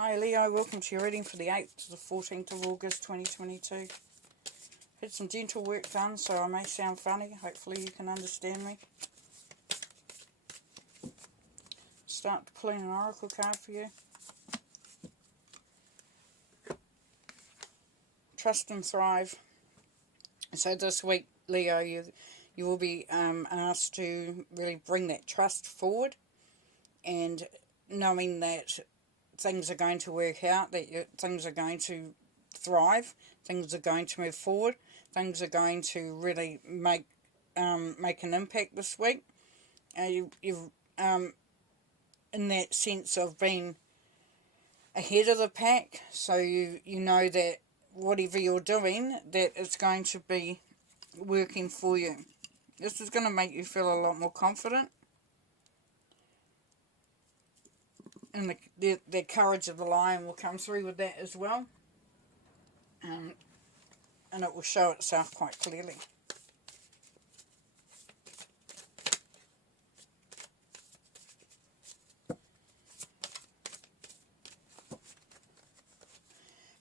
Hi Leo, welcome to your reading for the 8th to the 14th of August 2022. Had some gentle work done, so I may sound funny. Hopefully you can understand me. Start pulling an oracle card for you. Trust and thrive. So this week, Leo, you will be asked to really bring that trust forward, and knowing that things are going to work out, that things are going to thrive, things are going to move forward, things are going to really make an impact this week. You've in that sense of being ahead of the pack, so you know that whatever you're doing, that it's going to be working for you. This is going to make you feel a lot more confident. And the courage of the lion will come through with that as well. And it will show itself quite clearly.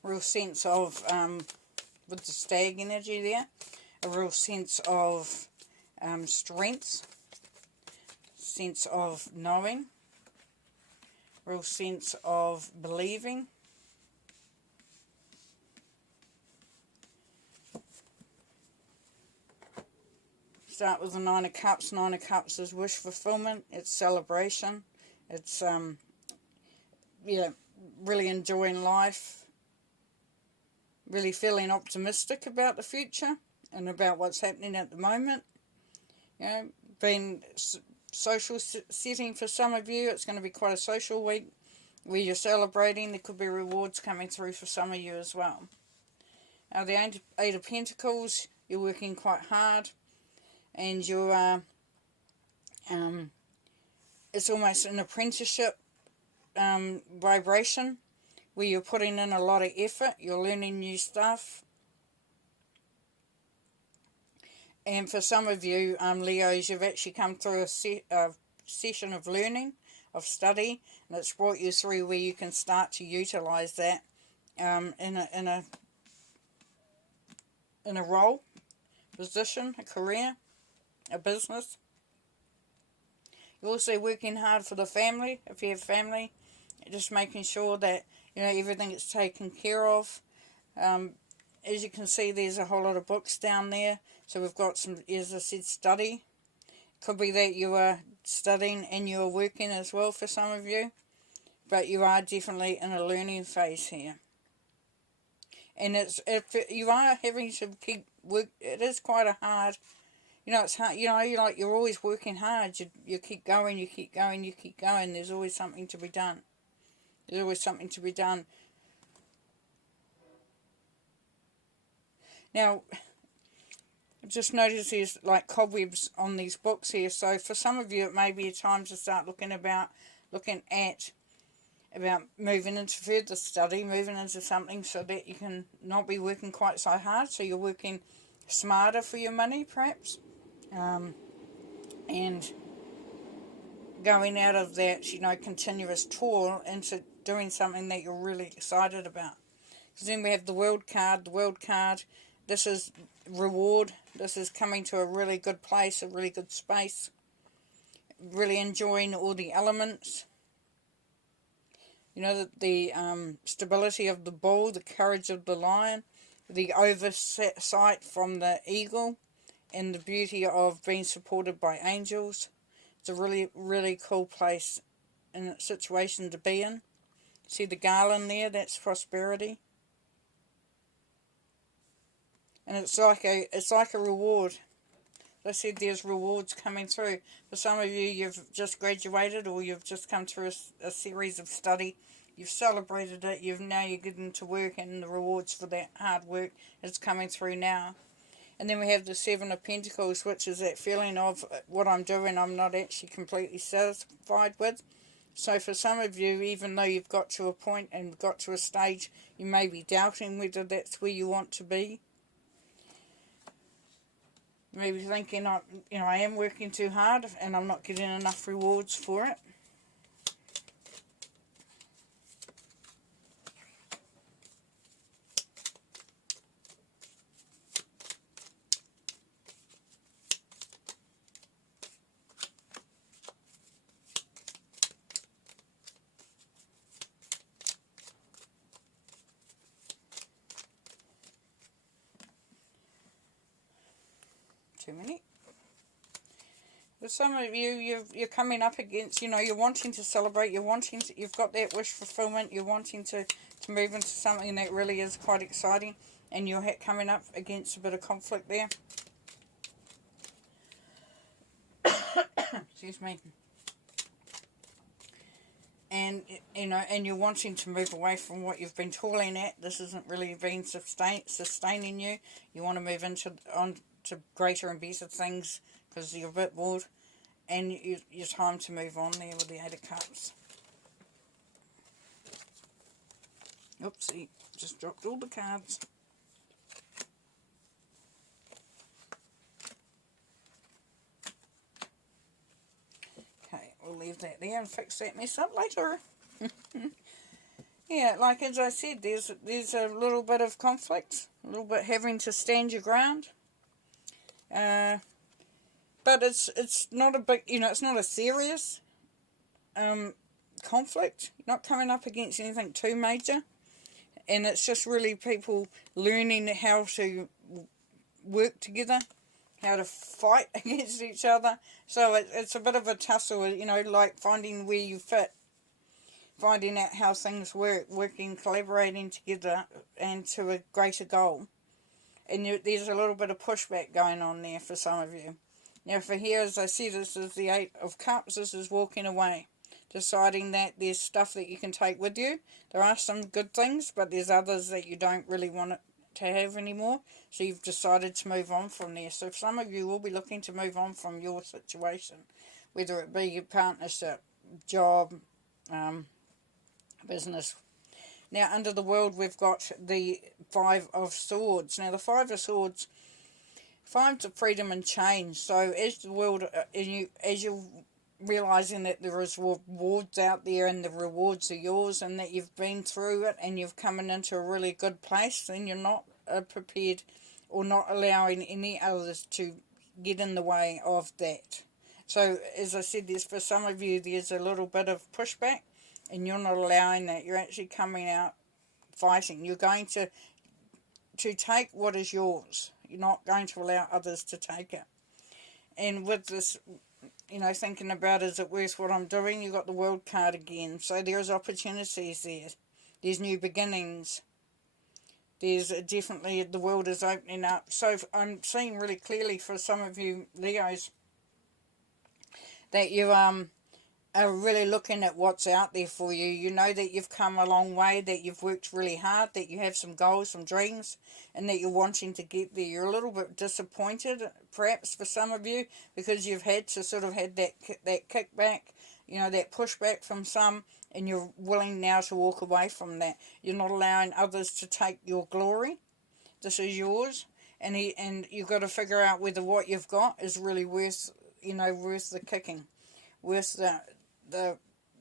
Real sense of, with the stag energy there, a real sense of strength, sense of knowing, real sense of believing. Start with the Nine of Cups. Nine of Cups is wish fulfillment. It's celebration. It's really enjoying life. Really feeling optimistic about the future and about what's happening at the moment. Being social setting for some of you, it's going to be quite a social week where you're celebrating. There could be rewards coming through for some of you as well. The Eight of Pentacles, you're working quite hard, and you're it's almost an apprenticeship vibration where you're putting in a lot of effort, you're learning new stuff. And for some of you, Leos, you've actually come through a session of learning, of study, and it's brought you through where you can start to utilise that in a role, position, a career, a business. You're also working hard for the family, if you have family, just making sure that everything is taken care of. As you can see, there's a whole lot of books down there. So we've got some, as I said, study. Could be that you are studying and you are working as well for some of you. But you are definitely in a learning phase here. And if you are having to keep work, it is quite a hard. It's hard. You're always working hard. You keep going. You keep going. You keep going. There's always something to be done. There's always something to be done. Now, just notice there's like cobwebs on these books here. So for some of you, it may be a time to start looking at moving into further study, moving into something so that you can not be working quite so hard. So you're working smarter for your money, perhaps, and going out of that, continuous toil into doing something that you're really excited about. Because then we have the World card. The World card, this is reward. This is coming to a really good place, a really good space. Really enjoying all the elements. The stability of the bull, the courage of the lion, the oversight from the eagle, and the beauty of being supported by angels. It's a really, really cool place and situation to be in. See the garland there? That's prosperity. And it's like a reward. As I said, there's rewards coming through. For some of you, you've just graduated or you've just come through a series of study. You've celebrated it. Now you're getting to work, and the rewards for that hard work is coming through now. And then we have the Seven of Pentacles, which is that feeling of what I'm doing, I'm not actually completely satisfied with. So for some of you, even though you've got to a point and got to a stage, you may be doubting whether that's where you want to be. Maybe thinking, I am working too hard and I'm not getting enough rewards for it. too many. For some of you, you're coming up against, you know, you're wanting to celebrate, you've got that wish fulfillment, you're wanting to move into something that really is quite exciting, and you're coming up against a bit of conflict there. Excuse me. And, you know, and you're wanting to move away from what you've been toiling at. This isn't really been sustaining you. You want to move on to greater and better things because you're a bit bored. And you're time to move on there with the Eight of Cups. Oopsie, just dropped all the cards. Okay, we'll leave that there and fix that mess up later. Yeah, like as I said, there's a little bit of conflict, a little bit having to stand your ground. But it's not a big, you know, it's not a serious conflict. You're not coming up against anything too major. And it's just really people learning how to work together, how to fight against each other. So it's a bit of a tussle, you know, like finding where you fit, finding out how things work, working, collaborating together and to a greater goal. And there's a little bit of pushback going on there for some of you. Now for here, as I said, this is the Eight of Cups. This is walking away. Deciding that there's stuff that you can take with you. There are some good things, but there's others that you don't really want to have anymore. So you've decided to move on from there. So some of you will be looking to move on from your situation. Whether it be your partnership, job, business. Now under the World we've got the Five of Swords. Now the Five of Swords, Five of freedom and change. So as the world, as you realizing that there is rewards out there and the rewards are yours and that you've been through it and you've come into a really good place, then you're not prepared or not allowing any others to get in the way of that. So as I said, there's for some of you there's a little bit of pushback and you're not allowing that. You're actually coming out fighting. You're going to take what is yours. You're not going to allow others to take it. And with this, you know, thinking about is it worth what I'm doing, you've got the World card again. So there's opportunities there. There's new beginnings. There's definitely, the world is opening up. So I'm seeing really clearly for some of you Leos that you are really looking at what's out there for you. You know that you've come a long way, that you've worked really hard, that you have some goals, some dreams, and that you're wanting to get there. You're a little bit disappointed, perhaps for some of you, because you've had to sort of had that kickback, you know, that pushback from some, and you're willing now to walk away from that. You're not allowing others to take your glory. This is yours, and you've got to figure out whether what you've got is really worth, you know, worth the kicking, worth the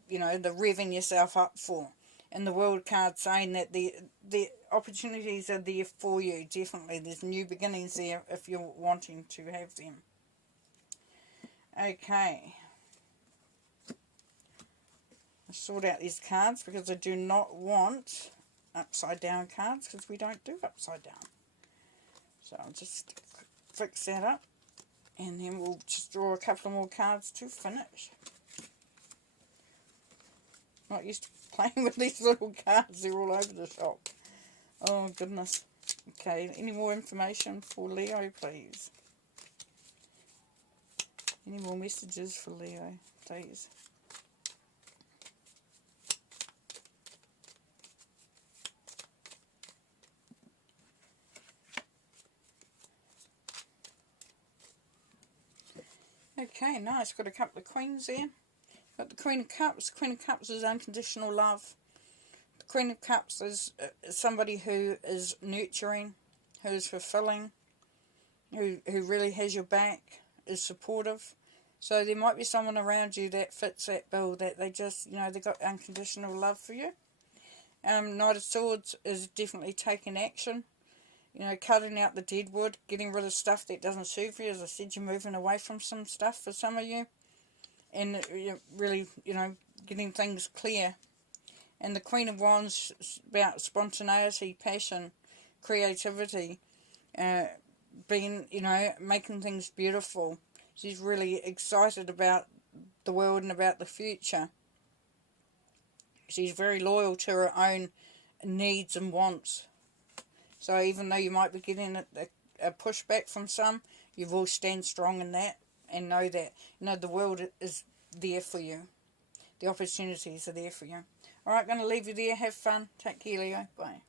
you know, the revving yourself up for. And the World card saying that the opportunities are there for you. Definitely there's new beginnings there if you're wanting to have them. Okay, I'll sort out these cards because I do not want upside down cards because we don't do upside down. So I'll just fix that up and then we'll just draw a couple more cards to finish. Not used to playing with these little cards, they're all over the shop. Oh goodness. Okay, any more information for Leo, please? Any more messages for Leo, please? Okay, nice. Got a couple of queens there. Got the Queen of Cups. Queen of Cups is unconditional love. The Queen of Cups is somebody who is nurturing, who is fulfilling, who really has your back, is supportive. So there might be someone around you that fits that bill, that they just, you know, they got unconditional love for you. Knight of Swords is definitely taking action. You know, cutting out the dead wood, getting rid of stuff that doesn't serve you. As I said, you're moving away from some stuff for some of you. And really, you know, getting things clear. And the Queen of Wands is about spontaneity, passion, creativity, being, you know, making things beautiful. She's really excited about the world and about the future. She's very loyal to her own needs and wants. So even though you might be getting a pushback from some, you will stand strong in that and know that, you know, the world is there for you. The opportunities are there for you. Alright, going to leave you there. Have fun. Take care, Leo. Bye.